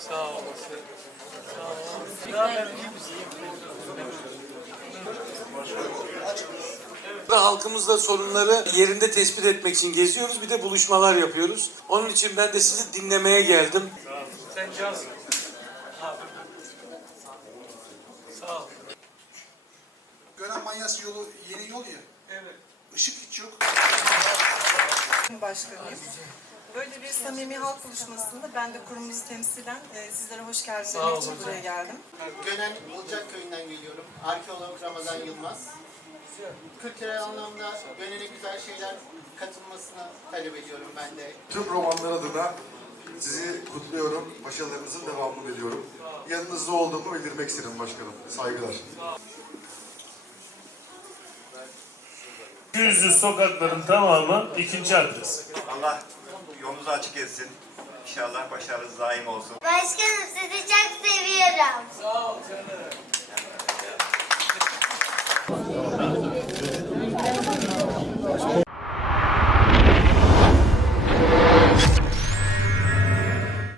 Sağ, ol. Sağ, ol. Sağ ol. Evet. Evet. halkımızla sorunları yerinde tespit etmek için geziyoruz. Bir de buluşmalar yapıyoruz. Onun için ben de sizi dinlemeye geldim. Sen Sağ ol. Gören manyası yolu yeni yol ya. Evet. Işık hiç yok. Başkanım. Böyle bir samimi halk buluşmasında ben de kurumumuzu temsilen e, sizlere hoş geldiniz Sağ demek için buraya be. geldim. Gönen Bulcak Köyü'nden geliyorum. Arkeolog Ramazan Yılmaz. Kültürel anlamda Gönen'e güzel şeyler katılmasına talep ediyorum ben de. Tüm romanlar adına sizi kutluyorum. Başarılarınızın devamını diliyorum. Yanınızda olduğumu bildirmek isterim başkanım. Saygılar. Yüzlü sokakların tamamı ikinci adres. Allah yolunuz açık etsin. İnşallah başarınız daim olsun. Başkanım sizi çok seviyorum. Sağ ol canım.